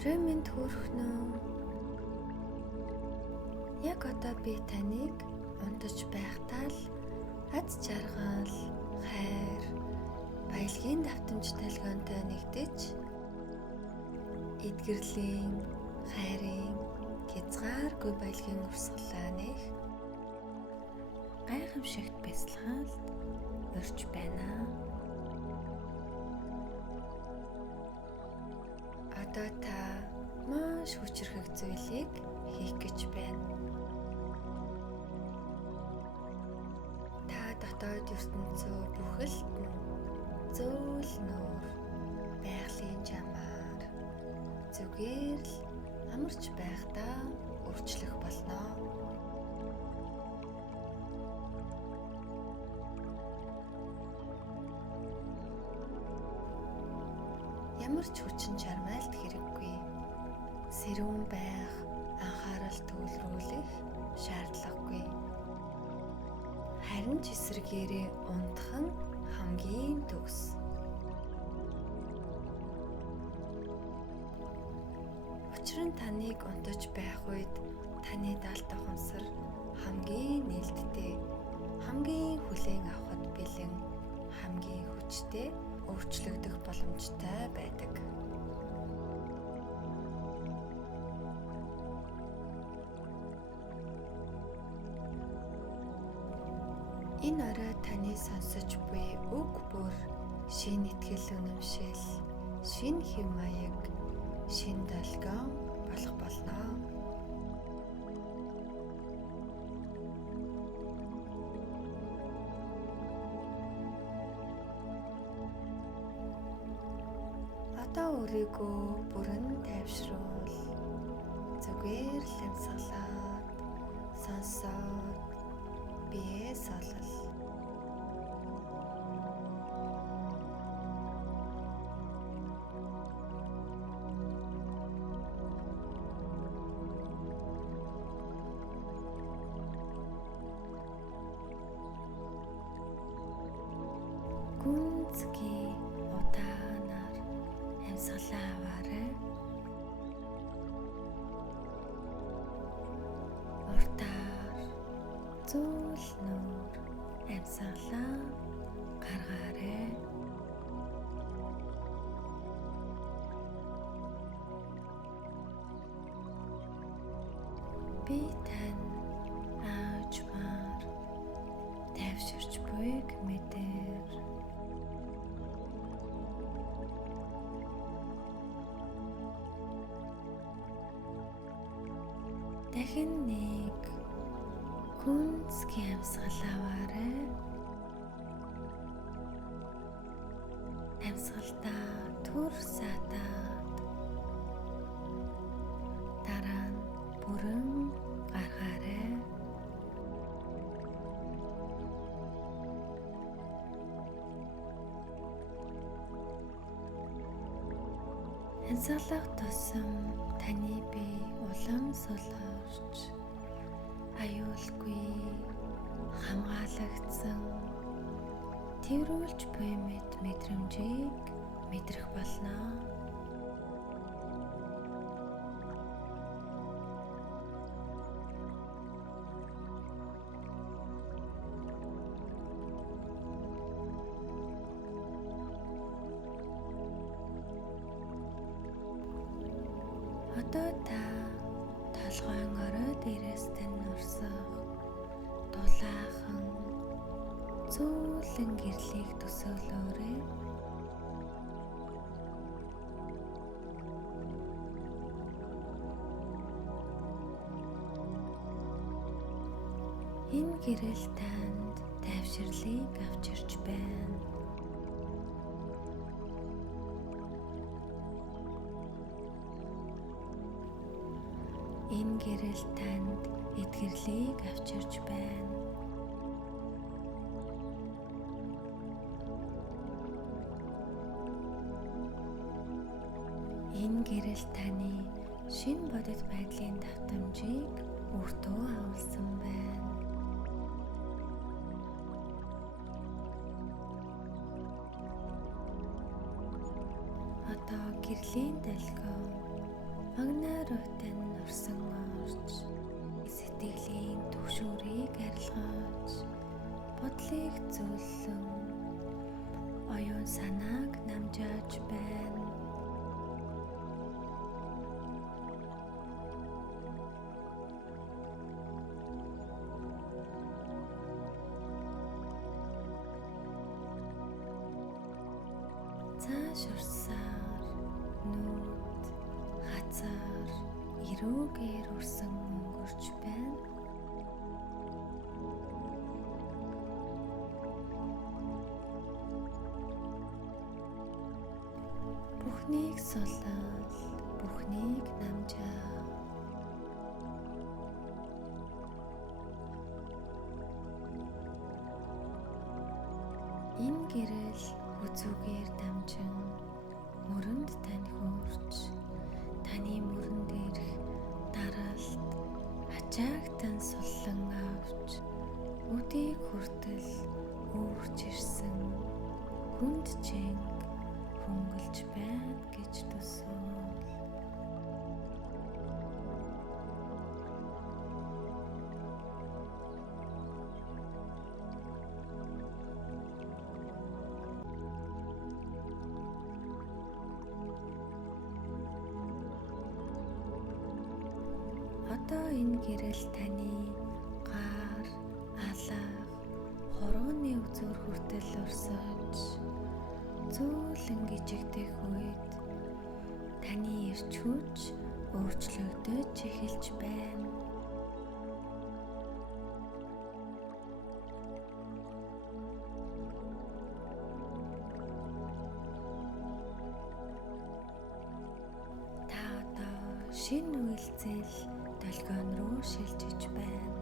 Орой минь төрхнөө. Яг одоо би таныг унтаж байхдаа л аз жаргал, хайр, баялагын давтамж толгойнтой нэгдэж эдгэрлийн, хайрын, хязгааргүй баялагын урсгалаа нэх гайхамшигт бясалгалд урьж байна. Одоо та маш хүчрхэг зүйлийг хийх гэж байна. Та дотоод ертөнцөө бүхэлд нь зөөл нуур, байгалийн жамаар зүгээр л амарч байхдаа өөрчлөх болно. Ямар ч хүчин чармайлт хэрэггүй. Сэрүүн байх, анхаарал төвлөрүүлэх шаардлагагүй. Харин ч эсрэгээрээ унтах нь хамгийн төгс. Учир нь таныг унтаж байх үед таны далд ухамсар хамгийн нээлттэй, хамгийн хүлээн авахд бэлэн, хамгийн хүчтэй өөрчлөгдөх боломжтой байдаг. Энэ орой таны сонсож буй үг бүр шинэ итгэл үнэмшил, шинэ хэв маяг, шинэ долгион болох болно. Одоо өөрийгөө бүрэн тайвшруул. Зүгээр л амьсгалаад, сонсоод бие солол. Гүнзгий удаанаар амьсгалаа аваарай. Уртаар зөөл нуур амьсгалаа гаргаарай. Би тань аажмаар тайвширч буйг мэдэр. Дахин нэг гүнзгий амьсгал аваарай. Амьсгалдаа түр сатаад дараа нь бүрэн гаргаарай. Амьсгалах тусам таны бие улам суларч, аюулгүй, хамгаалагдсан, тэрүүлж буй мэд мэдрэмжийг мэдрэх болно. Одоо та толгойн орой дээрээс тань нурсах дулаахан зөөлөн гэрлийг төсөөлөөрэй. Энэ гэрэл танд тайвширлыг авчирч байна. Энэ гэрэл танд эдгэрлийг авчирч байна. Энэ гэрэл таны шинэ бодит байдлын давтамжийг өртөө авалсан байна. Одоо гэрлийн долгион магнаруутай нь орсон орж сэтгэлийн төгшөөрийг арилгаж бодлыг зөвлөн оюун санааг намжааж байна. Цаашурсаар нүд, хазар, эрүүгээр урсан өнгөрч байна. Бүхнийг сулал, бүхнийг намжаа. Энэ гэрэл үзүүгээр дамжин мөрөнд тань хүрч таны мөрөн дээрх даралт ачаагтан суллан авч өдийг хүртэл үүрч ирсэн хүнд чэнг хөнгөлж байна гэж төсөөл. Одоо энэ гэрэл таны гар, алга, хорооны үзүүр хүртэл орсож зөөлөн гжигдэх үед таны эрч хүч өөрчлөгдөж эхэлж байна. Та одоо шинэ үйлцэл долгион руу шилжиж байна.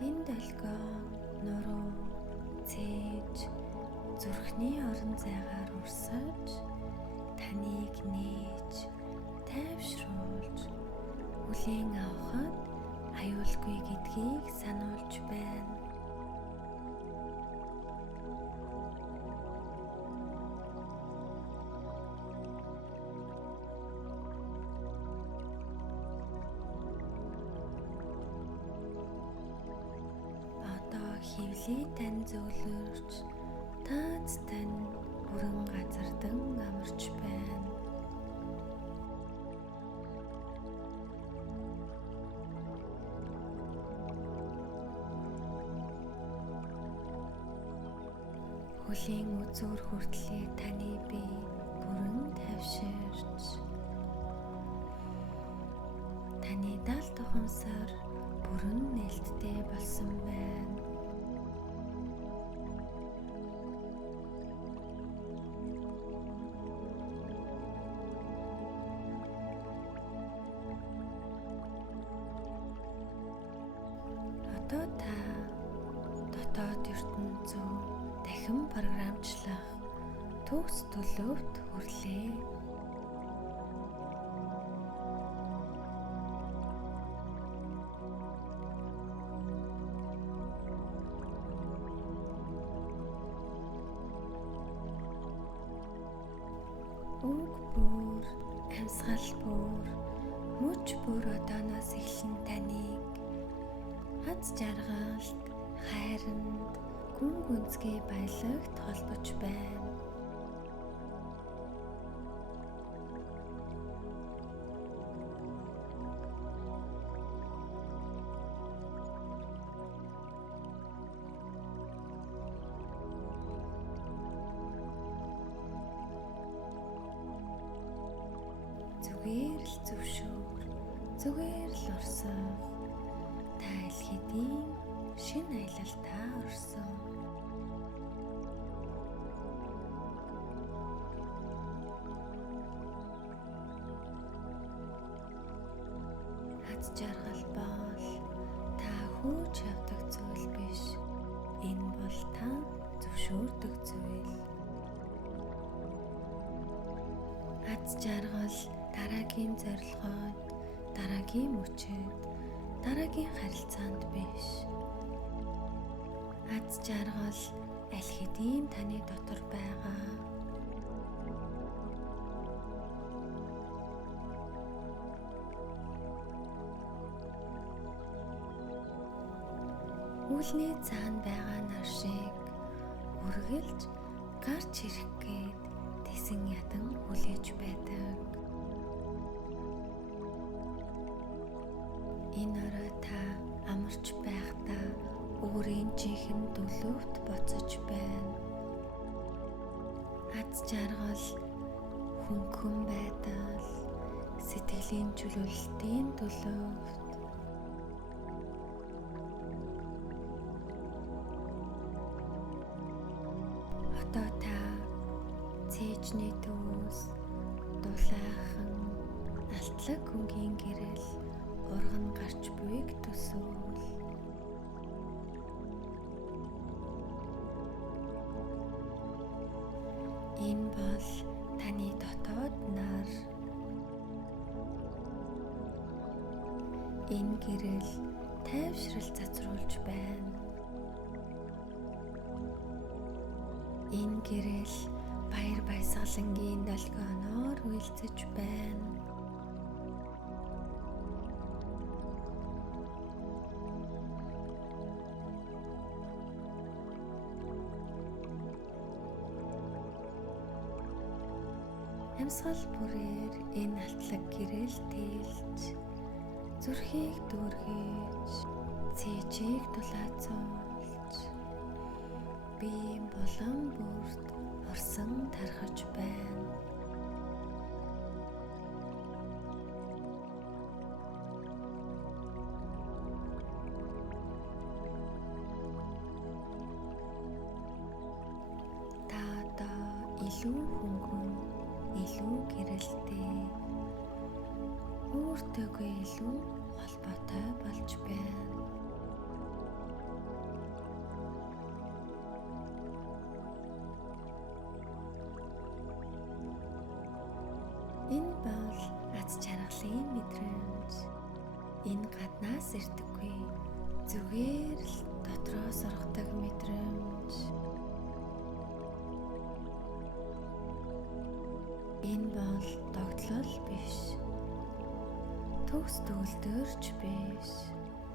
Энэ долгион нуруу, цээж, зүрхний орон зайгаар урсаж таныг нээж, тайвшруулж, хүлээн авахад аюулгүй гэдгийг сануулж байна. Хивлий тань зөвлөрч таац тань бүрэн газардан амарч байна. Хөлийн үзүүр хүртлээр таны бие бүрэн тайвширч таны дал тухамсар бүрэн нээлттэй болсон байна. Одоо та дотоод ертөнц зүй дахин програмчлах төгс төлөвт хүрлээ. Үг бүр, амьсгал бүр, мөч бүр одооноос эхлэн таныг аз жаргалд, хайранд, гүн гүнзгий баялагт холбож байна. Зүгээр л зөвшөөр, зүгээр л орсон. Та аль хэдийн шинэ аялалтаа орсон. Аз жаргал бол та хөөж явдаг зүйл биш. Энэ бол та зөвшөөрдөг зүйл. Аз жаргал дараагийн зорилгоод, дараагийн мөчөд, дараагийн харилцаанд биш. Аз жаргал аль хэдийн таны дотор байгаа. Үүлний цаана байгаа нар шиг үргэлж гарч ирэх гээд тэсэн ядан хүлээж байдаг. Энэ орой та амарч байхдаа өөрийн чихэн төлөвт буцаж байна. Аз жаргал, хөнгөн байдал, сэтгэлийн чөлөөлөлтийн төлөвт одоо та цээжний төвөөс дулаахан алтлаг хөнгийн гэрэл урган гарч буйг төсөөл. Энэ бол таны дотоод нар. Энэ гэрэл тайвшрал цацруулж байна. Энэ гэрэл баяр баясгалангийн долгионоор үйлцэж байна. Амьсгал бүрээр энэ алтлаг гэрэл тэлж, зүрхийг дүүргэж, цээжийг дулаацуулж, биеийн булан бүрт орсон тархаж байна. Та одоо илүү хөнгөн, илүү гэрэлтэй, өөртөөгөө илүү холбоотой болж байна. Энэ бол аз жаргалын мэдрэмж. Энэ гаднаас ирдэггүй, зүгээр л дотроос орхдог мэдрэмж. Энэ бол догтлол биш. Төгс төгөлдөрч биш.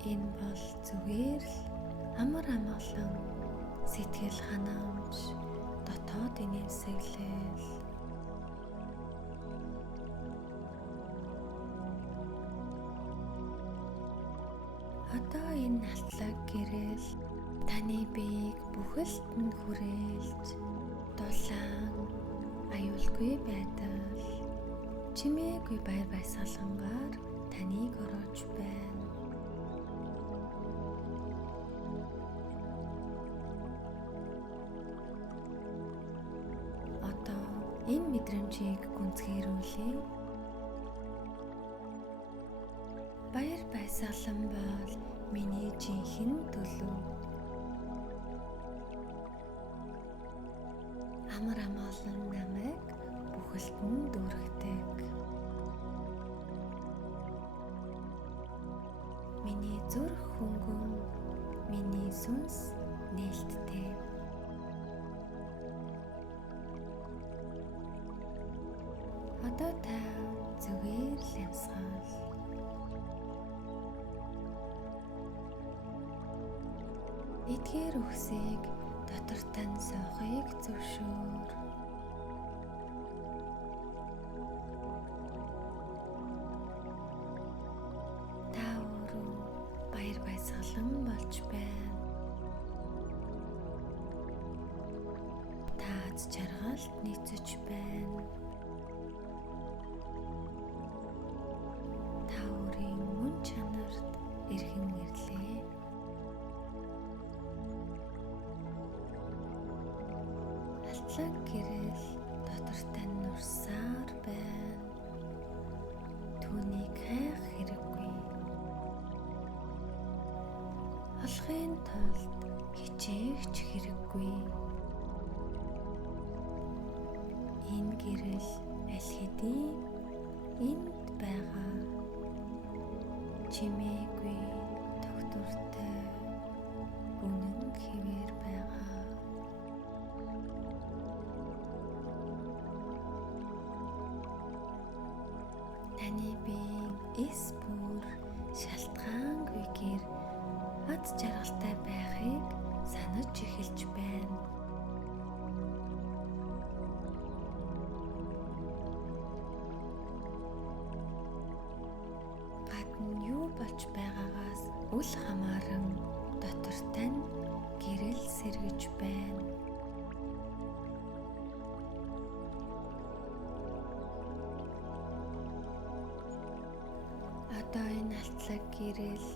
Энэ бол зүгээр л амар амгалан сэтгэл ханамж, дотоодын эвсэглэл. Одоо энэ алтлаг гэрэл таны биеийг бүхэлд нь хүрээлж, дулаан, аюулгүй байдал, чимээгүй баяр баясгалангаар таныг ороож байна. Одоо энэ мэдрэмжийг гүнзгийрүүлээ. Баяр баясгалан бол миний жинхэнэ төлөв. Амар амгалан намайг бүхэлд нь дүүргдэг. Миний зүрх хөнгөн, миний сүнс нээлттэй. Одоо та зүгээр л амьсгал. Эдгээр үхсийг дотор тань соохыг зөвшөөр. Та өөрөө баяр баясгалан болж байна. Та аз жаргалд нийцэж байна. Та өөрийн мөн чанарт эрхэн ирлээ. Алтлаг гэрэл дотор тань нурсаар байна. Түүнийг хайх хэрэггүй. Олохын тулд хичээгч хэрэггүй. Энэ гэрэл аль хэдийн энд байгаа чимээгүй тогтвортой үнэн хэвээр Таны биеийн эс бүр шалтгаангүйгээр аз жаргалтай байхыг санаж эхэлж байна. Гадна юу болж байгаагаас үл хамааран дотор тань гэрэл сэргэж байна. Одоо энэ алтлаг гэрэл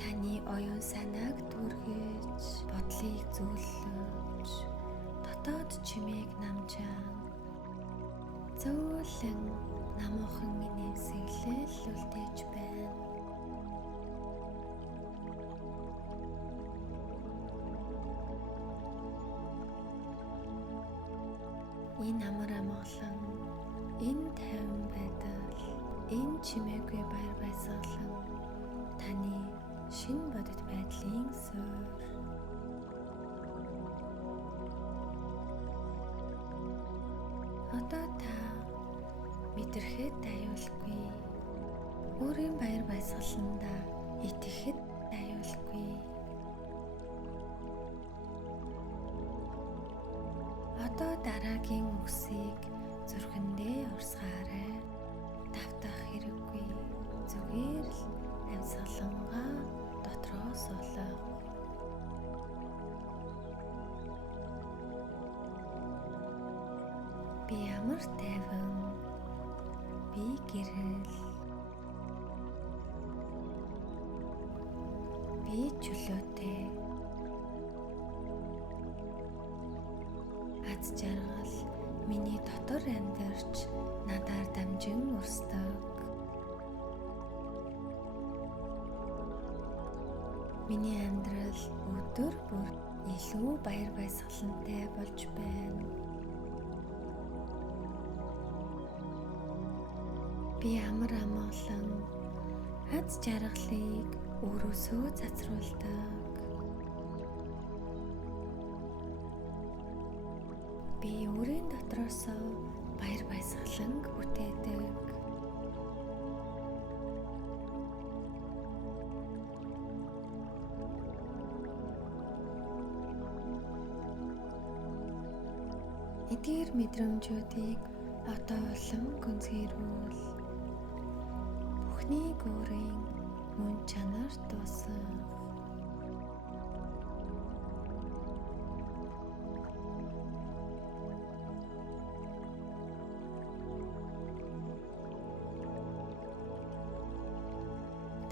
таны оюун санааг түргэж, бодлыг зөвлөж, дотоод чимээг намжаан зөөлөн намуухан нэмсэглэл үлдээж байна. Энэ амар амгалан, энэ тайван байдал, энэ чимээгүй баяр баясгалан таны шинэ бодит байдлын суурь. Одоо та мэдрэхэд аюулгүй, өөрийн баяр баясгаландаа итгэхэд аюулгүй. Одоо дараагийн үгсийг зүрхэндээ урсгаарай. Давтах хэрэггүй. Зүгээр л амьсгалангаа дотроо суулга. Би ямар тайван, би гэрэл, би чөлөөтэй. Аз жаргал миний дотор амьдарч надаар дамжин урсдаг. Миний амьдрал өдөр бүр илүү баяр баясгалантай болж байна. Би амар амгалан аз жаргалыг өөрөөсөө цацруулдаг. Би өөрийн дотроосоо баяр баясгаланг бүтээдэг. Эдгээр мэдрэмжүүдийг одоо улам гүнзгийрүүл. Бүхнийг өөрийн мөн чанарт дуусгах.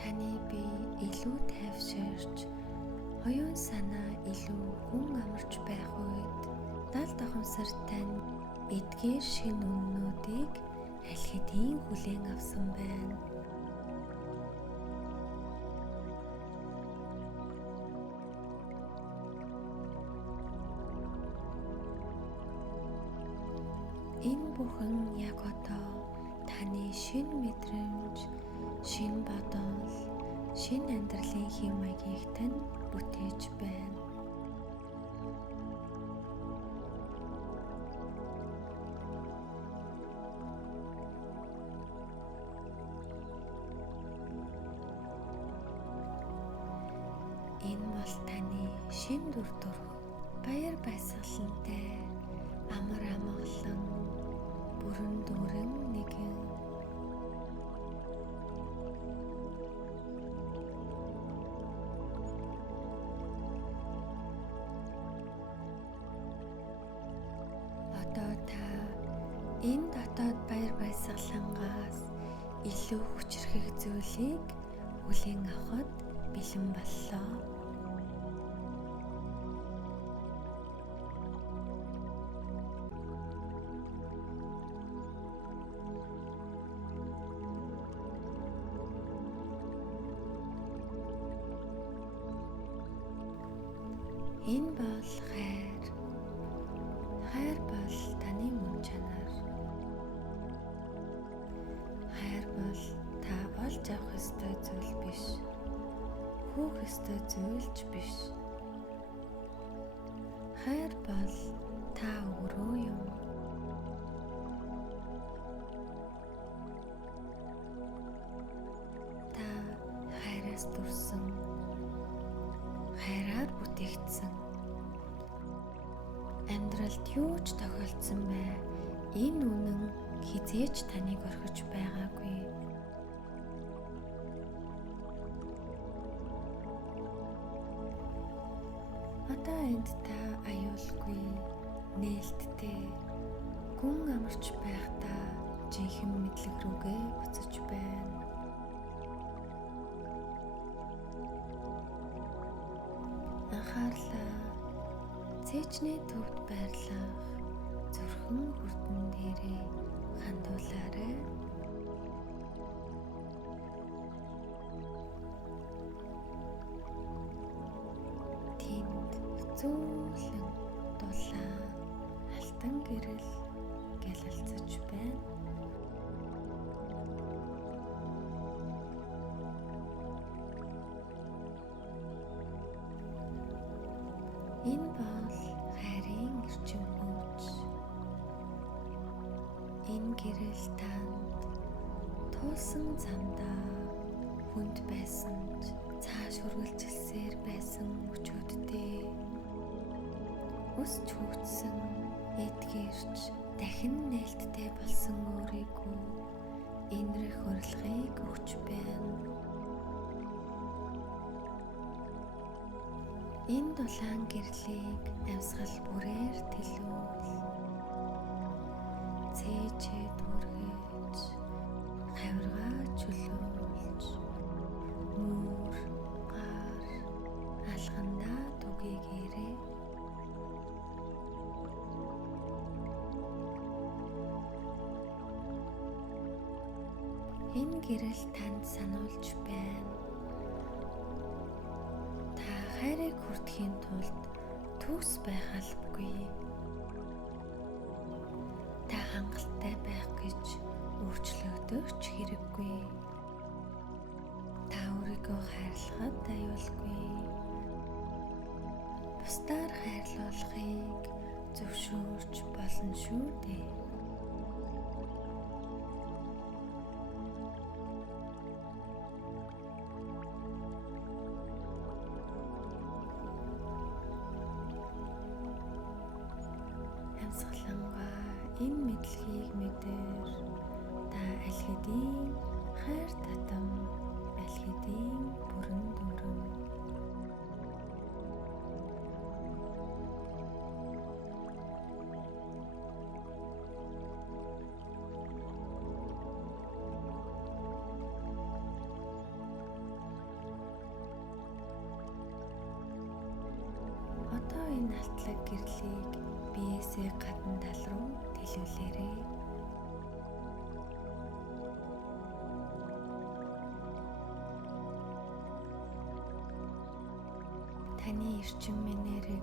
Таны бие илүү тайвширч, оюун санаа илүү гүн амарч байх үед дал давхамсар тань эдгээр шинэ үннүүдийг аль хэдийн хүлээн авсан байна. Энэ бүхэн яг одоо таны шинэ мэдрэмж, шинэ бодол, шинэ амьдралын хэм маягийг тань бүтээж байна. Энэ бол таны шинэ дүр төрх, баяр баясгалантай, амар амгалан, бүрэн дүүрэн нэгэн. Одоо та энэ дотоод баяр баясгалангаас илүү хүчрхэг зүйлийг хүлээн авахд бэлэн боллоо. Энэ бол хайр. Хайр бол таны мөн чанар. Хайр бол та олж авах ёстой зүйл биш. Хөөх ёстой зүйлч биш. Хайр бол та өөрөө юм. хүнээс төрсөн хайраар бүтээгдсэн. Амьдралд юу ч тохиолдсон бай, энэ үнэн хизээж таныг орхиж байгаагүй. Одоо энд та аюулгүй, нээлттэй, гүн амарч байхдаа жинхэнэ мэдлэг рүүгээ буцаж байна. Анхаарлаа цэежний төвд байрлах зүрхэн хүрдэн дээрээ хандуулаарай. Тэнд зөөлөн дулаан алтан гэрэл гялалцаж байна. Энэ бол хайрын эрчим хүч. Энэ гэрэл танд туулсан замдаа хүнд байсан ч цааш үргэлжилсээр байсан өчигддээ өсч хөгжсөн, эдгээрч дахин нээлттэй болсон өөрийгөө энэрх урилгыг өгч байна. Энэ дулаан гэрлийг амьсгал бүрээр тэлүүл. Цээжээ дүргэж, хавиргаа чөлөөлж, мөр, гар, алгандаа түгээгээрэй. Энэ гэрэл танд сануулж байна. Хайрыг хүртэхийн тулд төгс байх албагүй. Та хангалттай байх гэж өөрчлөгдөх ч хэрэггүй. Та өөрийгөө хайрлахад аюулгүй. Бусдаар хайрлуулахыг зөвшөөрч болно шүү дээ. Энэ мэдлэгийг мэдэр та аль хэдийн хайр татам, аль хэдийн бүрэн дүрэн. Одоо энэ алтлаг гэрлийг биеэсээ гадна тал руу хэлүүлээрэй. Таны эрчим энерги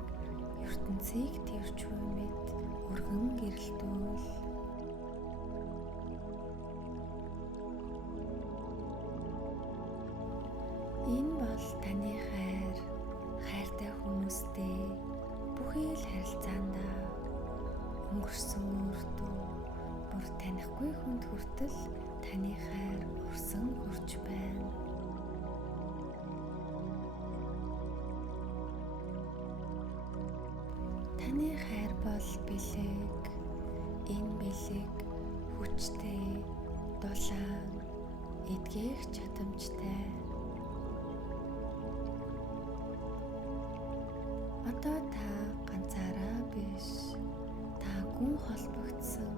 ертөнцийг тэрж буй мэд өргөн гэрэлтүүл. Энэ бол таны хайртай хүмүүстэй бүхий л харилцаандаа өнгөрсөн үрдүү бүр танихгүй хүнд хүртэл таны хайр урсан хүрч байна. Таны хайр бол бэлэг. Энэ бэлэг хүчтэй, дулаан, эдгэх чадамжтай. Одоо та ганцаараа биш. Гүн холбогдсон,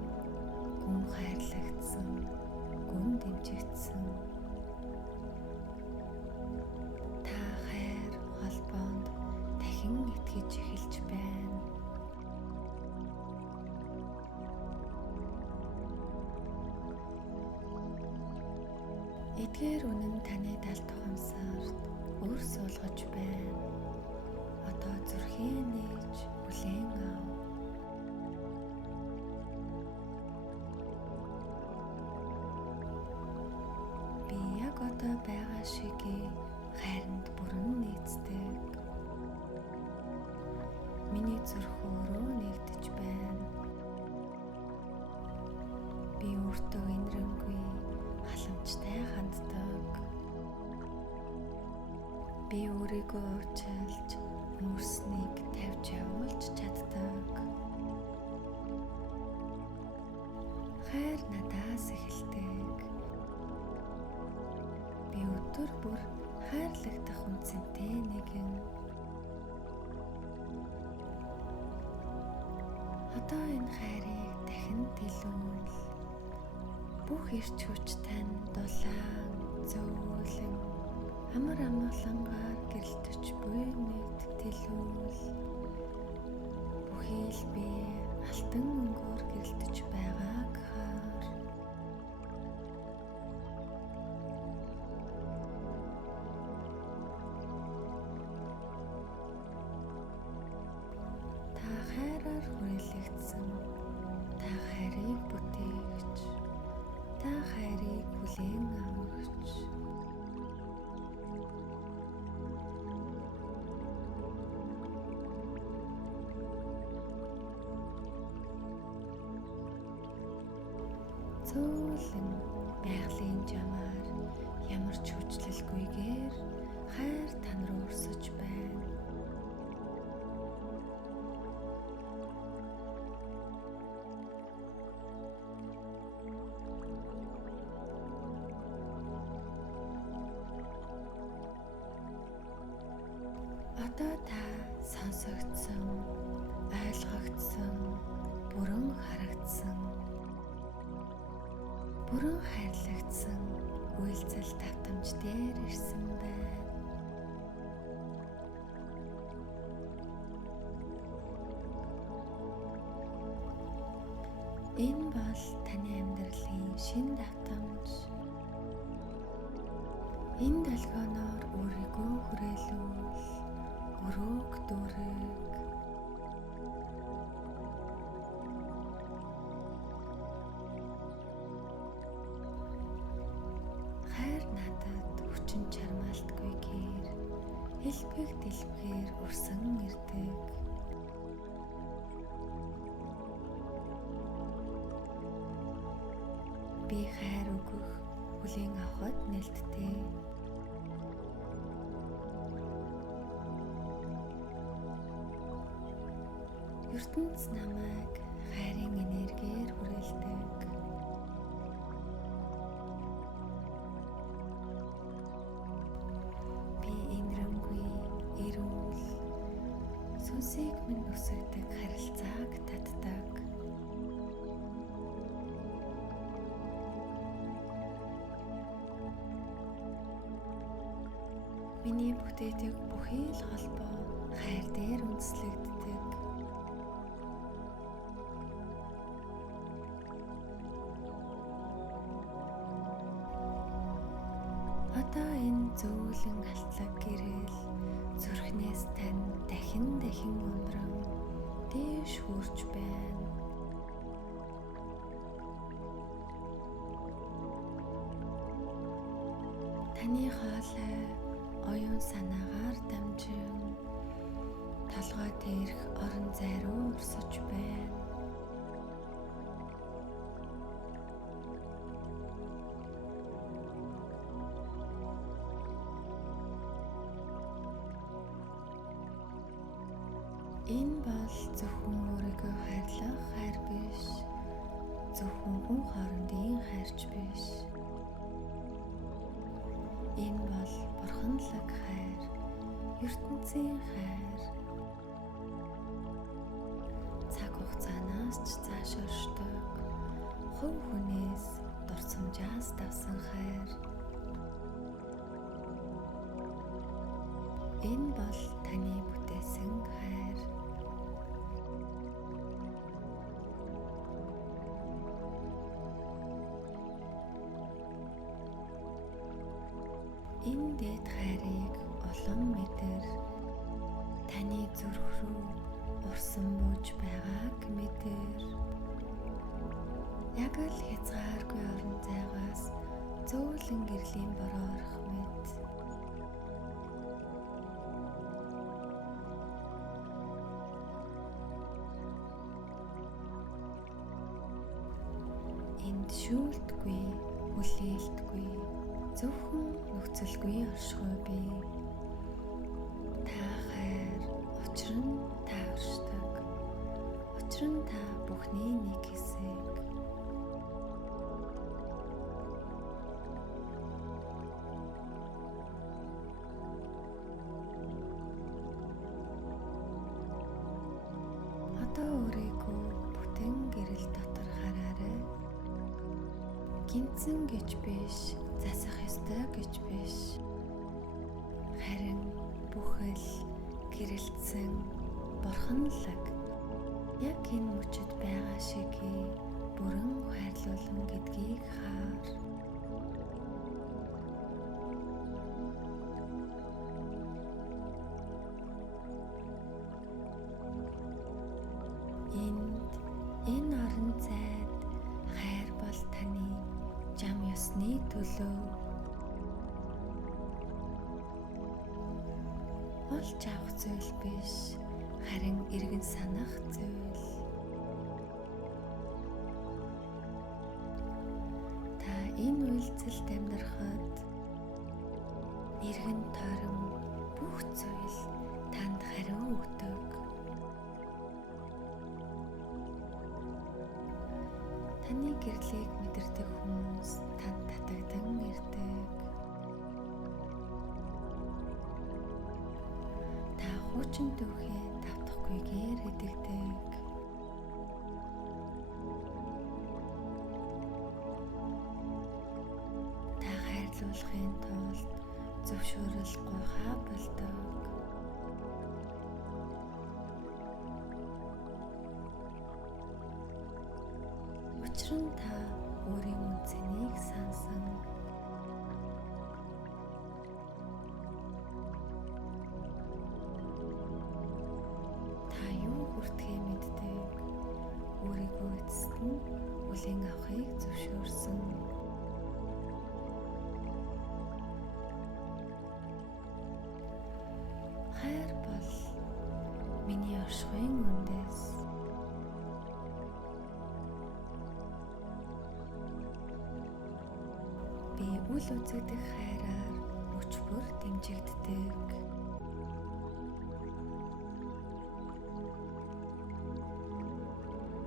гүн хайрлагдсан, гүн дэмжигдсэн. Та хайр холбоонд дахин итгэж эхэлж байна. Эдгээр үнэн таны далд тухамсарт үр суулгаж байна. Одоо зүрхээ нээж хүлээн ав. Одоо байгаа шигээ хайранд бүрэн нийцдэг. Миний зүрх өөрөө нэгдэж байна. Би өөртөө инэрэнгүй халамжтай ханддаг. би өөрийгөө уучлж өөрснийг тавьж явуулж чаддаг. Хайр надаас эхэлдэг. Би өдөр бүр хайрлагдах үнцэнтэй нэгэн. Одоо энэ хайрыг дахин дэлгүүл. Бүх эрч хүч тань дулаан, зөөлөн, амар амгалангаар гэрэлтэж буй мэд дэлгүүл. Бүхий л би алтан өнгөөр гэрэлтэж байгааг хаар. Та хайраар хүрээлэгдсэн. Та хайрыг бүтээгч. Та хайрыг хүлээн авагч. Зөөлөн байгалийн жамаар ямар ч хүчлэлгүйгээр хайр тань руу өрсөж байна. Одоо та сонсогдсон, ойлгогдсон, бүрэн харагдсан, бүрэн хайрлагдсан үйлцэл давтамж дээр ирсэн байна. Энэ бол таны амьдралын шинэ давтамж. Энэ долгионоор өөрийгөө хүрээлүүл, өрөөг дүүрэг. Хайр надад хүчин чармаалтгүйгээр хэлбэг дэлбэгээр өрсөн ирдэг. Би хайр өгөх, хүлээн авахд нээлттэй. ертөнц намайг хайрын энергиээр хүрээлдэг. Би инэрэнгүй, эрүүл, сүнсийг минь өсгдөг харилцааг татдаг. Миний бүтээдэг бүхий л холбоо хайр дээр үндэслэгддэг. Одоо энэ зөөлөн алтлаг гэрэл зүрхнээс тань дахин ундран дээш хүрч байна. Таны хоолой оюун санаагаар дамжин толгой дээрх орон зай руу өрсөж байна. Энэ бол зөвхөн өөрийгөө хайрлах хайр биш. Зөвхөн хүн хоорондын хайрч биш. Энэ бол бурханлаг хайр, ертөнцийн хайр. Цаг хугацаанаас ч цааш оршдог, хувь хүнээс дурсамжаас давсан хайр. Энэ бол таны бүтээсэн хайр. Энэ дэд хайрыг улам мэдэр, таны зүрх рүү урсан бууж байгааг мэдэр. Яг л хязгааргүй орон зайгаас зөөлөн гэрлийн бороо орох мэт. Энд шүүлтгүй, хүлээлтгүй, зөвхөн нөхцөлгүй оршихуй бий. Учир нь та оршдог. Учир нь та бүхний нэг хэсэг. Одоо өөрийгөө бүтэн гэрэл дотор хараарай. Гинцэн гэж биш, засах ёстой гэж биш. Харин бүхэл гэрэлтсэн бурханлаг яг энэ мөчөд байгаа шиг бүрэн хайрлуулан гэдгийг хаар. Энэ орон зайд хайр бол таны жам ёсны төлөө. Олж авах зүйл биш, харин эргэн санах зүйл. Та энэ үйлдэлд амьдрахад эргэн тойрон бүх зүйл танд хариу өгдөг. Таны гэрлийг мэдэрдэг хүмүүс танд татагдан ирдэг. Та хуучин дүүхээ давтахгүйгээр идэгдэг. Та хайрлуулахын тулд зөвшөөрөл гуйхаа болдог. Учир нь та өөрийн үнцнийг сансан. Та юу хүртэхээ мэддэг. Өөрийгөө эцэст нь хүлээн авахыг зөвшөөрсөн. Хайр бол миний оршихуйн үндэс. Би үл үзэгдэх хайраар өчбөр дэмжигддэг.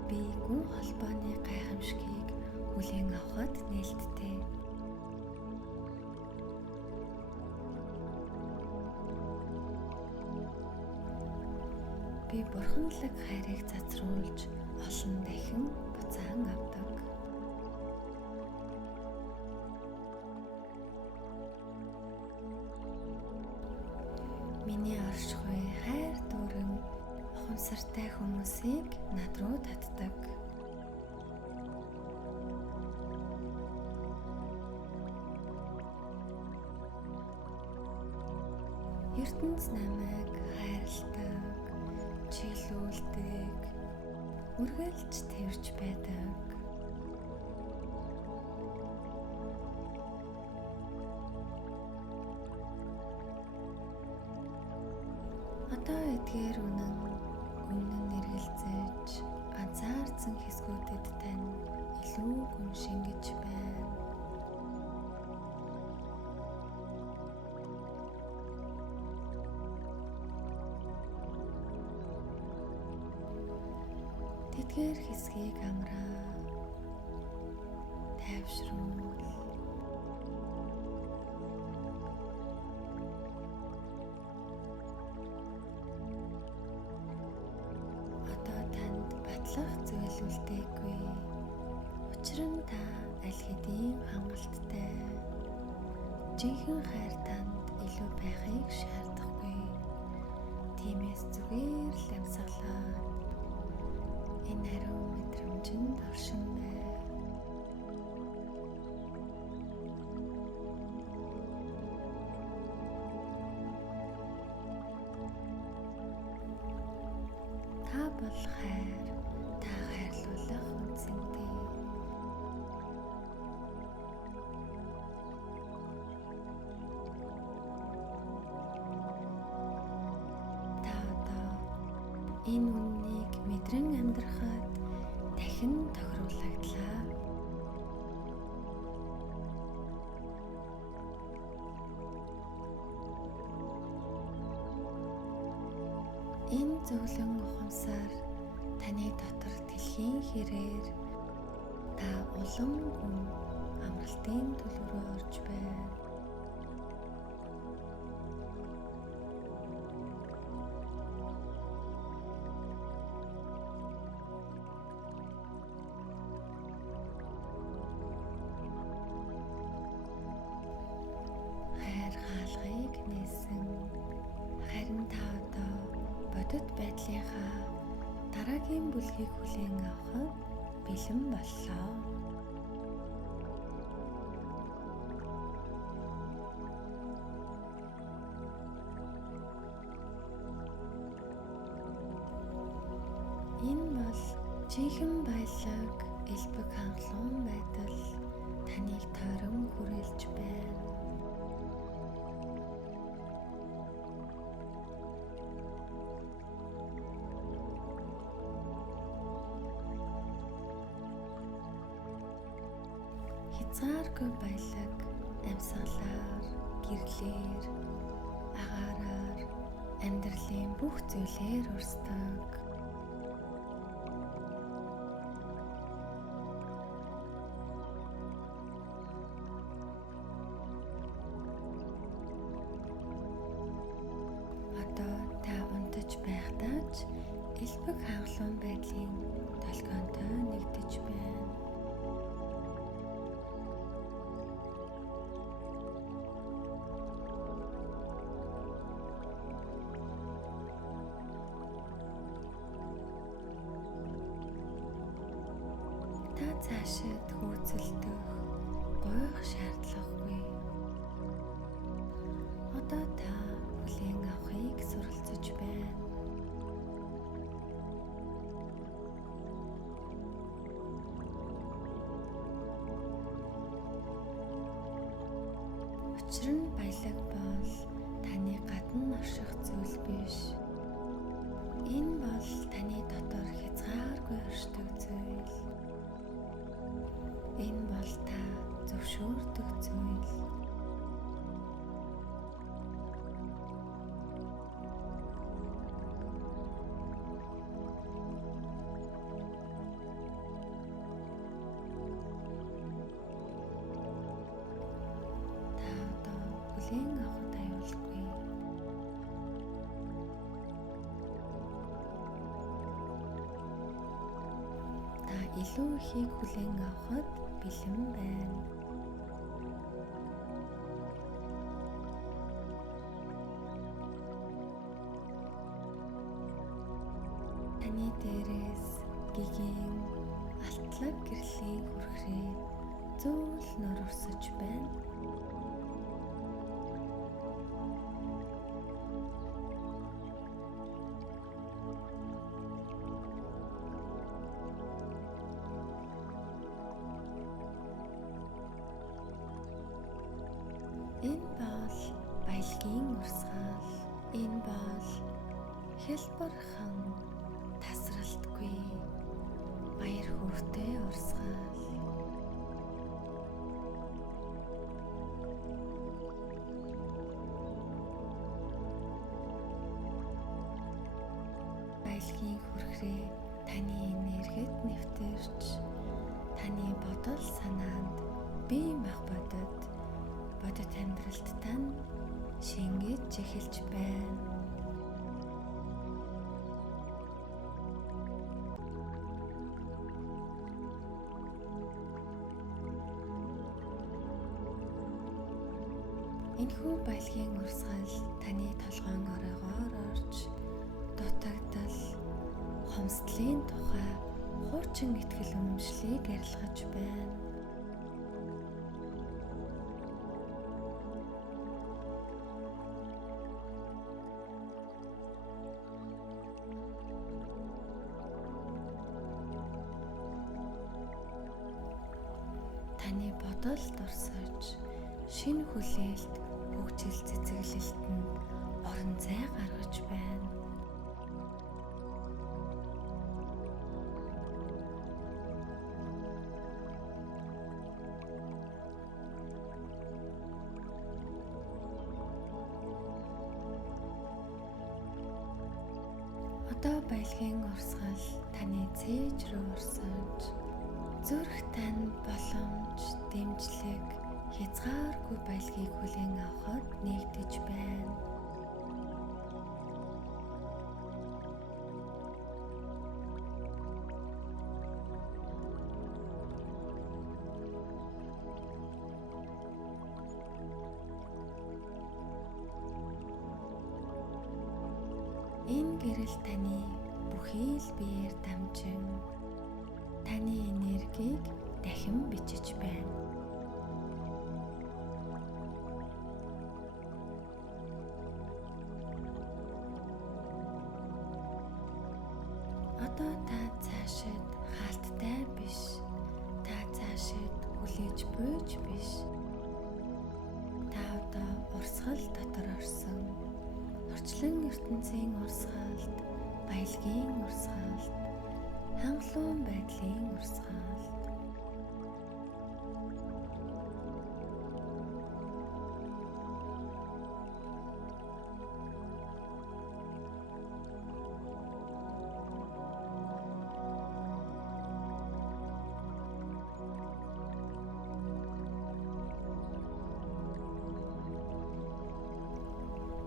Би гүн холбооны гайхамшигыг хүлээн авахд нээлттэй. Би бурханлаг хайрыг цацруулж олон дахин буцаан авдаг. Миний оршихуй хайр дүүрэн ухамсартай хүмүүсийг над руу татдаг. ертөнц намайг хайрладаг, чиглүүлдэг, үргэлж тэрж байдаг. Одоо эдгээр үнэн эргэлзэж ганцаардсан хэсгүүдэд тань илүү гүн шингэж байна. Тэдгээр хэсгийг амраа, тайвшруул. Одоо танд батлах зүйл үлдээгүй. Учир нь та аль хэдийн хангалттай. Жинхэнэ хайр танд илүү байхыг шаардахгүй. Тиймээс зүгээр л амьсгалаа. Энэ хариу мэдрэмжинд оршин бай. Та бол хайр, та хайрлуулах үнцэнтэй. Та одоо энэ үннийг мэдрэн амьдрахад дахин тохируулагдлаа. Энэ зөвлөн ухамсаар таны дотор дэлхийн хэрээр та улам хүн амралтын төлөв рүү орж байна. Хайр хаалгыг нээсэн. Харин та одоо бодит байдлынхаа дараагийн бүлгийг хүлээн авахад бэлэн боллоо. Энэ бол жинхэнэ баялаг, элбэг хангалуун байдал таныг тойрон хүрээлж байна. Хязгааргүй баялаг амьсгалаар, гэрлээр, агаараар амьдралын бүх зүйлээр урсдаг. Одоо та унтаж байхдаа ч элбэг хангалуун байдлын толгоонтой нэгдэж байна. Та цаашид хөөцөлдөх, гойх шаардлагагүй. Одоо та хүлээн авахыг суралцж байна. Учир нь баялаг бол таны гадна орших зүйл биш. Энэ бол таны дотор хязгааргүй оршдог зүйл. Энэ бол та зөвшөөрдөг зүйл. Та одоо хүлээн авахд аюулгүй. Та илүү ихийг хүлээн авахд бэлэн байна. Таны дээрээс гигийн алтлаг гэрлийн хүрхрээ зөөл нор урсаж байна. Энэ бол баялагын урсгал. Энэ бол хялбархан, тасралтгүй, баяр хөөртэй урсгал. Баялагын хүрхрээ таны энергид нэвтэрч, таны бодол санаанд бие махбодод амьдралд тань шингээж эхэлж байна. Энэхүү баялагын урсгал таны толгойн оройгоор орж дутагдал, хомсдлын тухай хуучин итгэл үнэмшлийг арилгаж байна. Таны бодолд орсож, шинэ хүлээлт, хөгжил цэцэглэлтэнд орон зай гаргаж байна. Одоо баялагын урсгал таны цээж рүү орсож, зүрх тань боломж, дэмжлэг, хязгааргүй баялагийг хүлээн авахд нэгдэж байна. Энэ гэрэл таны бүхий л биеэр дамжин таны энергийг дахин бичиж байна. Одоо та цаашид хаалттай биш. Та цаашид хүлээж буйж биш. Та одоо урсгал дотор орсон. Орчлон ертөнцийн урсгалд, баялагын урсгалд, хангалуун байдлын урсгалд.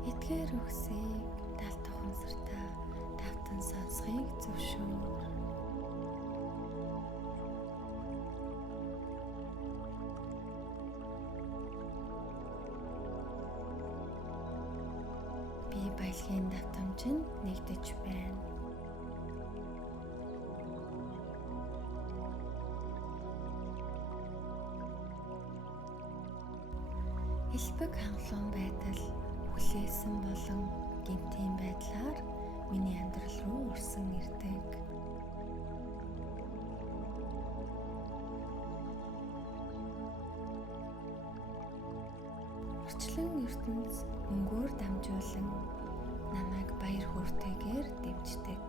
Эдгээр үгсийг талд ухамсартаа давтан сонсхийг зөвшөөр. Би баялагын давтамжинд нэгдэж байна. Элбэг хангалуун байдал хүлээсэн болон гинтийн байдлаар миний амьдрал руу урсан ирдэг. Орчлон ертөнц мөнгөөр дамжуулан намайг баяр хөөртэйгээр дэмждэг.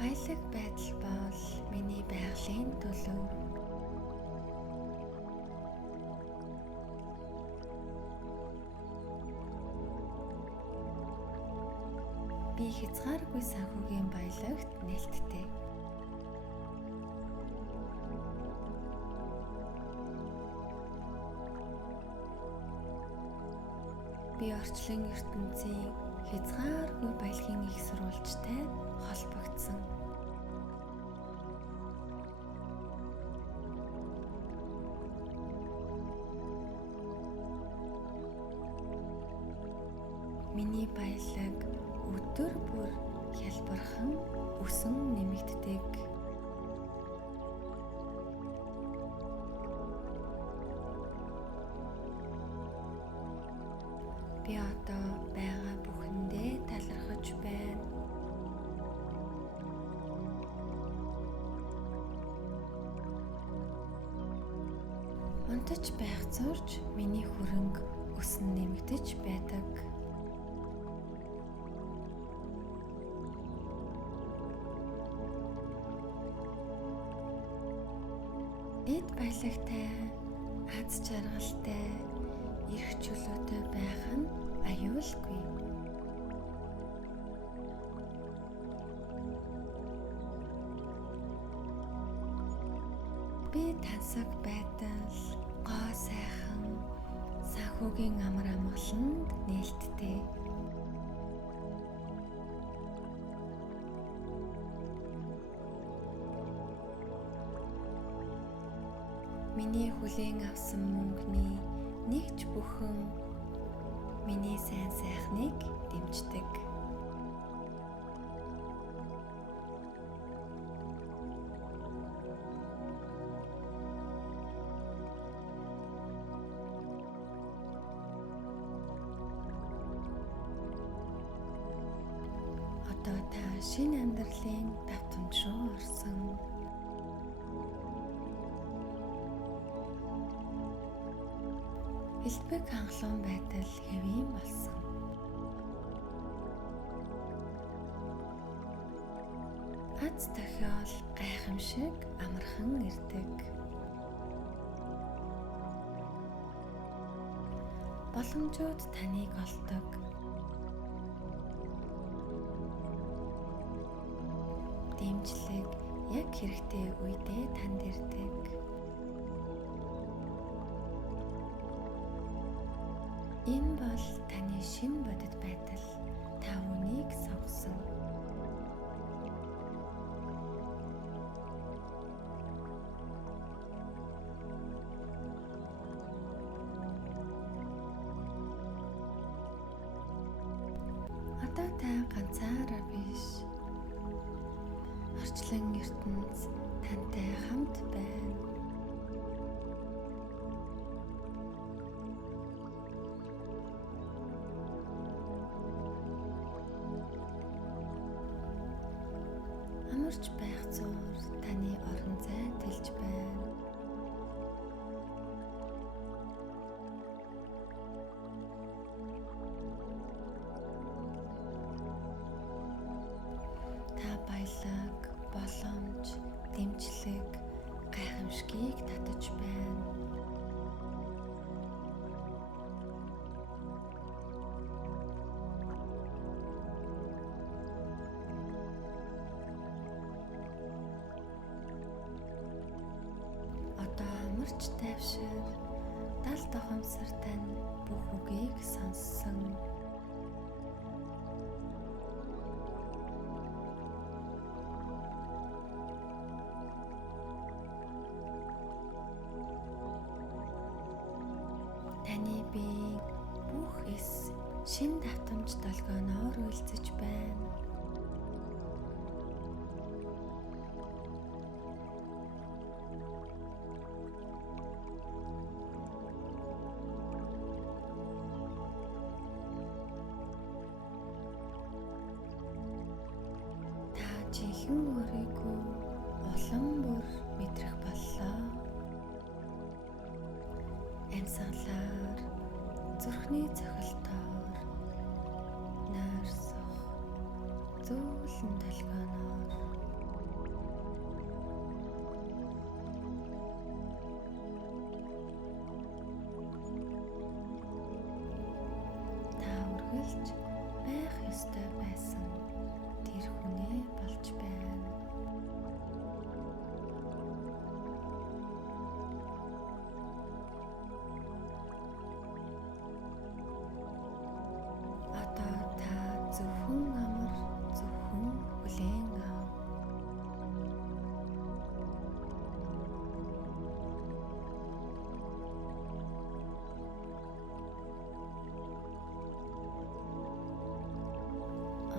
Баялаг байдал бол миний байгалийн төлөв. Би хязгааргүй санхүүгийн баялагт нээлттэй. Би орчлон ертөнцийн хязгааргүй баялагын их сурвалжтай холбогдсон. Миний баялаг өдөр бүр хялбархан өсөн нэмэгддэг. Би одоо байгаа бүхэндээ талархаж байна. Унтаж байх зурж миний хөрөнгө өсөн нэмэгдэж байдаг. Эд баялагтай, аз жаргалтай, эрх чөлөөтэй байх нь аюулгүй. Би тансаг байдал, гоо сайхан, санхүүгийн амар амгаланд нээлттэй. Миний хүлээн авсан мөнгөний нэгж бүхэн миний сайн сайхныг дэмждэг. Одоо та шинэ амьдралын давтамж руу орсон. Элбэг хангалуун байдал хэвийн болсон. Аз тохиол гайхамшиг амархан ирдэг. боломжууд таныг олдог. Дэмжлэг яг хэрэгтэй үедээ танд ирдэг. Энэ бол таны шинэ бодит байдал. Та үнийг сонгосон. Одоо та ганцаараа биш. Орчлон ертөнц тантай хамт байна. Амарч байх зуур таны орон зай тэлж байна. Та баялаг, боломж, дэмжлэг, гайхамшигыг татаж байна. Одоо амарч тайвшир, дал дохомсор тань бүх үгийг сонссон. Таны бие бүх эс шин давтамж долгионоор үйлцэж байна. Та жинхэнэ өөрийгөө улам бүр мэдрэх боллоо. Амьсгалаар, зүрхний цохилтоор, нойрсох, зөөлөн толгойноор та үргэлж байх ёстой байсан тэр хүнээ болж байна. Одоо та зөвхөн амар, зөвхөн хүлээн ав.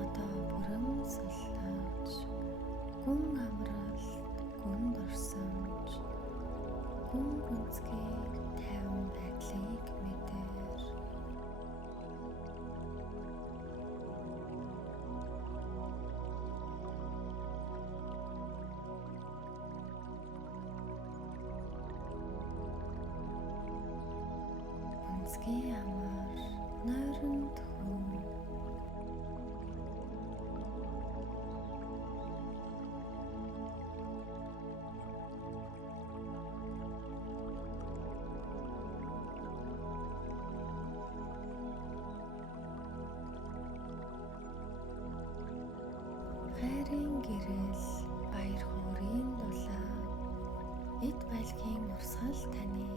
Одоо бүрэн суллаж, гүн амралт, гүн дурсамж, гүн гүнзгий тайван байдлыг мэдэр. Гүнзгий амар, нойронд хүн. Хайрын гэрэл, баяр хөөргийн дулаан, эд баялагын урсгал таныг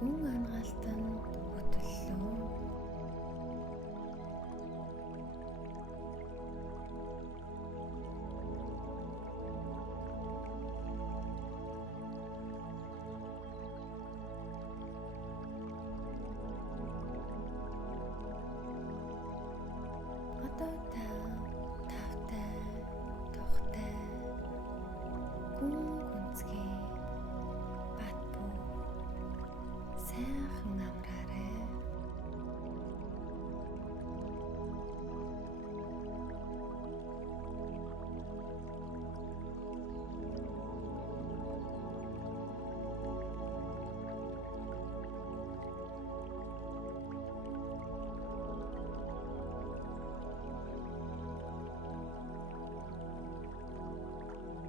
гүн ангаалтанд хөтлөлөө.